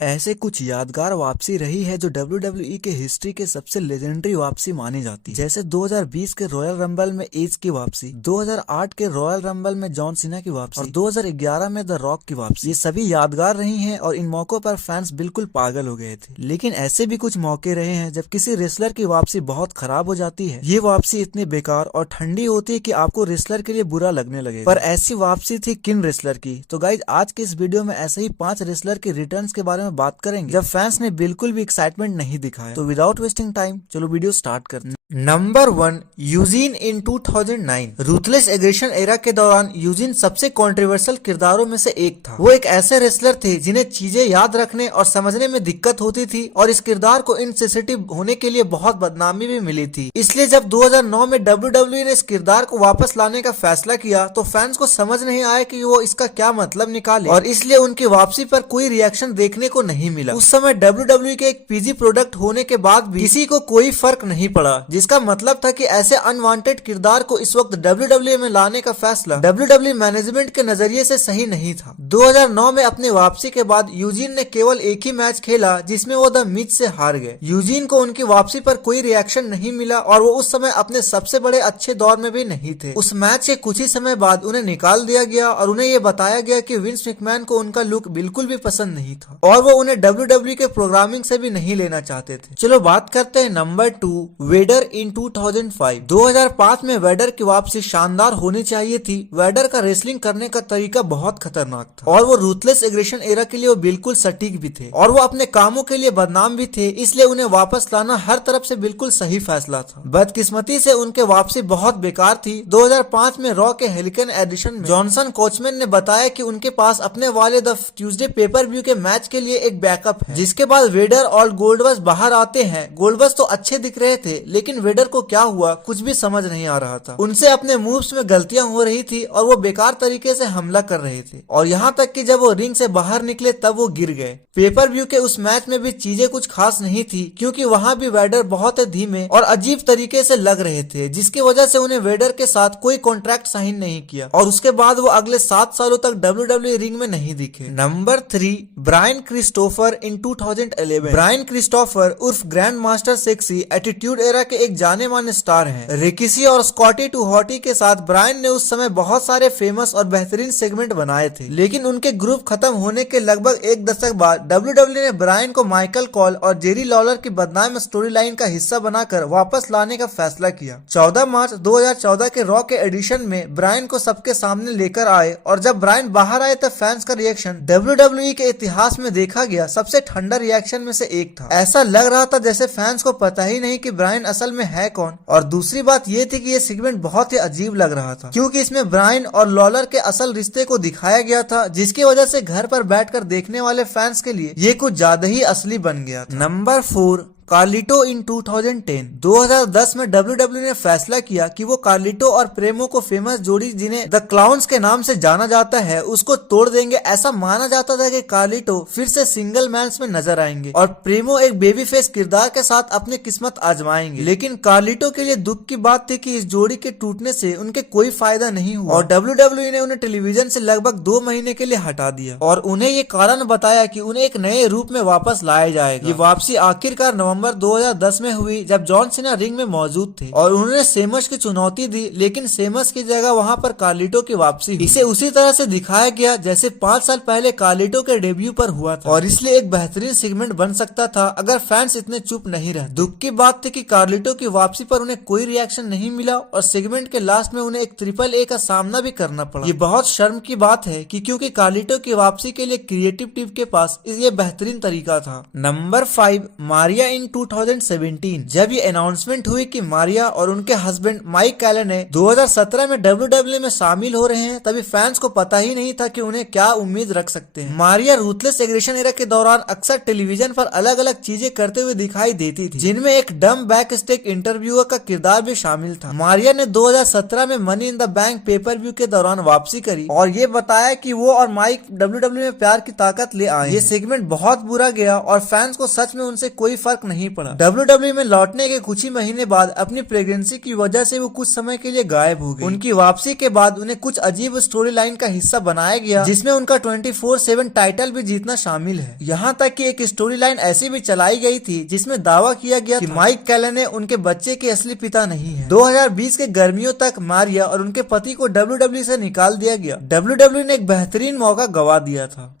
ऐसे कुछ यादगार वापसी रही है जो WWE के हिस्ट्री के सबसे लेजेंडरी वापसी मानी जाती है। जैसे 2020 के रॉयल रंबल में एज की वापसी, 2008 के रॉयल रंबल में जॉन सीना की वापसी और 2011 में द रॉक की वापसी। ये सभी यादगार रही हैं और इन मौकों पर फैंस बिल्कुल पागल हो गए थे। लेकिन ऐसे भी कुछ मौके रहे हैं जब किसी रेसलर की वापसी बहुत खराब हो जाती है। ये वापसी इतनी बेकार और ठंडी होती है कि आपको रेसलर के लिए बुरा लगने लगे। पर ऐसी वापसी थी किन रेसलर की। तो गाइज आज के इस वीडियो में ऐसे ही 5 रेसलर के रिटर्न्स के बारे में बात करेंगे जब फैंस ने बिल्कुल भी एक्साइटमेंट नहीं दिखाया। तो विदाउट वेस्टिंग टाइम चलो वीडियो स्टार्ट करते हैं। नंबर 1, यूजीन इन 2009। रूथलेस एग्रेशन एरा के दौरान यूजीन सबसे कंट्रोवर्शियल किरदारों में से एक था। वो एक ऐसे रेसलर थे जिन्हें चीजें याद रखने और समझने में दिक्कत होती थी और इस किरदार को इनसेंसिटिव होने के लिए बहुत बदनामी भी मिली थी। इसलिए जब 2009 में WWE ने इस किरदार को वापस लाने का फैसला किया तो फैंस को समझ नहीं आया कि वो इसका क्या मतलब निकाले और इसलिए उनकी वापसी पर कोई रिएक्शन देखने को नहीं मिला। उस समय WWE के एक पीजी प्रोडक्ट होने के बाद भी किसी को कोई फर्क नहीं पड़ा, जिसका मतलब था कि ऐसे अनवांटेड किरदार को इस वक्त WWE में लाने का फैसला WWE मैनेजमेंट के नजरिए से सही नहीं था। 2009 में अपनी वापसी के बाद यूजीन ने केवल एक ही मैच खेला जिसमें वो द मिज से हार गए। यूजीन को उनकी वापसी पर कोई रिएक्शन नहीं मिला और वो उस समय अपने सबसे बड़े अच्छे दौर में भी नहीं थे। उस मैच के कुछ ही समय बाद उन्हें निकाल दिया गया और उन्हें ये बताया गया कि विंस मैकमैन को उनका लुक बिल्कुल भी पसंद नहीं था और वो उन्हें WWE के प्रोग्रामिंग से भी नहीं लेना चाहते थे। चलो बात करते हैं नंबर 2, वेडर इन 2005। 2005 में वेडर की वापसी शानदार होनी चाहिए थी। वेडर का रेसलिंग करने का तरीका बहुत खतरनाक था और वो रूथलेस एग्रेशन एरा के लिए वो बिल्कुल सटीक भी थे और वो अपने कामों के लिए बदनाम भी थे, इसलिए उन्हें वापस लाना हर तरफ से बिल्कुल सही फैसला था। बदकिस्मती से उनके वापसी बहुत बेकार थी। 2005 में रॉ के हेलिकन एडिशन में जॉनसन कोचमैन ने बताया कि उनके पास अपने वाले द ट्यूसडे पेपर व्यू के मैच के लिए एक बैकअप है। जिसके बाद वेडर और गोल्डबस्ट बाहर आते हैं। गोल्डबस्ट तो अच्छे दिख रहे थे लेकिन वेडर को क्या हुआ कुछ भी समझ नहीं आ रहा था। उनसे अपने मूव्स में गलतियां हो रही थी और वो बेकार तरीके से हमला कर रहे थे और यहाँ तक कि जब वो रिंग से बाहर निकले तब वो गिर गए। पेपर व्यू के उस मैच में भी चीजें कुछ खास नहीं थी क्योंकि वहाँ भी वेडर बहुत धीमे और अजीब तरीके से लग रहे थे, जिसकी वजह से उन्हें वेडर के साथ कोई कॉन्ट्रैक्ट साइन नहीं किया और उसके बाद वो अगले 7 सालों तक WWE रिंग में नहीं दिखे। नंबर 3, ब्रायन क्रिस्टोफर इन 2011। ब्रायन क्रिस्टोफर उर्फ grand master sexy attitude era के एक जाने माने स्टार हैं। रिकिसी और स्कॉटी टू हॉटी के साथ ब्रायन ने उस समय बहुत सारे फेमस और बेहतरीन सेगमेंट बनाए थे, लेकिन उनके ग्रुप खत्म होने के लगभग एक दशक बाद WWE ने ब्रायन को माइकल कॉल और जेरी लॉलर की बदनाम स्टोरी लाइन का हिस्सा बनाकर वापस लाने का फैसला किया। 14 मार्च 2014 के रॉ के एडिशन में ब्रायन को सबके सामने लेकर आए और जब ब्रायन बाहर आए तब फैंस का रिएक्शन WWE के इतिहास में देखा गया सबसे ठंडा रिएक्शन में से एक था। ऐसा लग रहा था जैसे फैंस को पता ही नहीं कि ब्रायन असल में है कौन। और दूसरी बात ये थी कि ये सेगमेंट बहुत ही अजीब लग रहा था क्योंकि इसमें ब्रायन और लॉलर के असल रिश्ते को दिखाया गया था, जिसकी वजह से घर पर बैठकर देखने वाले फैंस के लिए ये कुछ ज्यादा ही असली बन गया था। नंबर 4, कार्लिटो इन 2010। 2010 में WWE ने फैसला किया कि वो कार्लिटो और प्रेमो को फेमस जोड़ी जिन्हें द क्लाउन्स के नाम से जाना जाता है उसको तोड़ देंगे। ऐसा माना जाता था कि कार्लिटो फिर से सिंगल मैच में नजर आएंगे और प्रेमो एक बेबी फेस किरदार के साथ अपनी किस्मत आजमाएंगे। लेकिन कार्लिटो के लिए दुख की बात थी कि इस जोड़ी के टूटने से उनके कोई फायदा नहीं हुआ और WWE ने उन्हें टेलीविजन से लगभग 2 महीने के लिए हटा दिया और उन्हें ये कारण बताया कि उन्हें एक नए रूप में वापस लाया जाएगा। ये वापसी आखिरकार नवंबर 2010 में हुई जब जॉन सीना रिंग में मौजूद थे और उन्होंने सेमस की चुनौती दी, लेकिन सेमस की जगह वहां पर कार्लिटो की वापसी। इसे उसी तरह से दिखाया गया जैसे 5 साल पहले कार्लिटो के डेब्यू पर हुआ था और इसलिए एक बेहतरीन सेगमेंट बन सकता था अगर फैंस इतने चुप नहीं रहे। दुख की बात थी कि कार्लिटो की वापसी पर उन्हें कोई रिएक्शन नहीं मिला और सेगमेंट के लास्ट में उन्हें एक AAA का सामना भी करना पड़ा। ये बहुत शर्म की बात है कि क्योंकि कार्लिटो की वापसी के लिए क्रिएटिव टीम के पास ये बेहतरीन तरीका था। नंबर 5, मारिया इन 2017। जब ये अनाउंसमेंट हुई कि मारिया और उनके हस्बैंड माइक कैलेने 2017 में WWE में शामिल हो रहे हैं, तभी फैंस को पता ही नहीं था कि उन्हें क्या उम्मीद रख सकते हैं। मारिया रूथलेस एग्रेशन एरा के दौरान अक्सर टेलीविजन पर अलग अलग चीजें करते हुए दिखाई देती थी, जिनमें एक डम बैक स्टेक इंटरव्यूअर का किरदार भी शामिल था। मारिया ने 2017 में money in the bank pay per view के दौरान वापसी करी और ये बताया कि वो और माइक WWE में प्यार की ताकत ले आए। ये सेगमेंट बहुत बुरा गया और फैंस को सच में उनसे कोई फर्क नहीं नहीं पड़ा। WWE में लौटने के कुछ ही महीने बाद अपनी प्रेगनेंसी की वजह से वो कुछ समय के लिए गायब हो गए। उनकी वापसी के बाद उन्हें कुछ अजीब स्टोरी लाइन का हिस्सा बनाया गया, जिसमें उनका 24/7 टाइटल भी जीतना शामिल है। यहाँ तक कि एक स्टोरी लाइन ऐसी भी चलाई गई थी जिसमें दावा किया गया कि माइक कैलेने उनके बच्चे के असली पिता नहीं है। 2020 के गर्मियों तक मारिया और उनके पति को WWE से निकाल दिया गया। WWE ने एक बेहतरीन मौका गवा दिया था।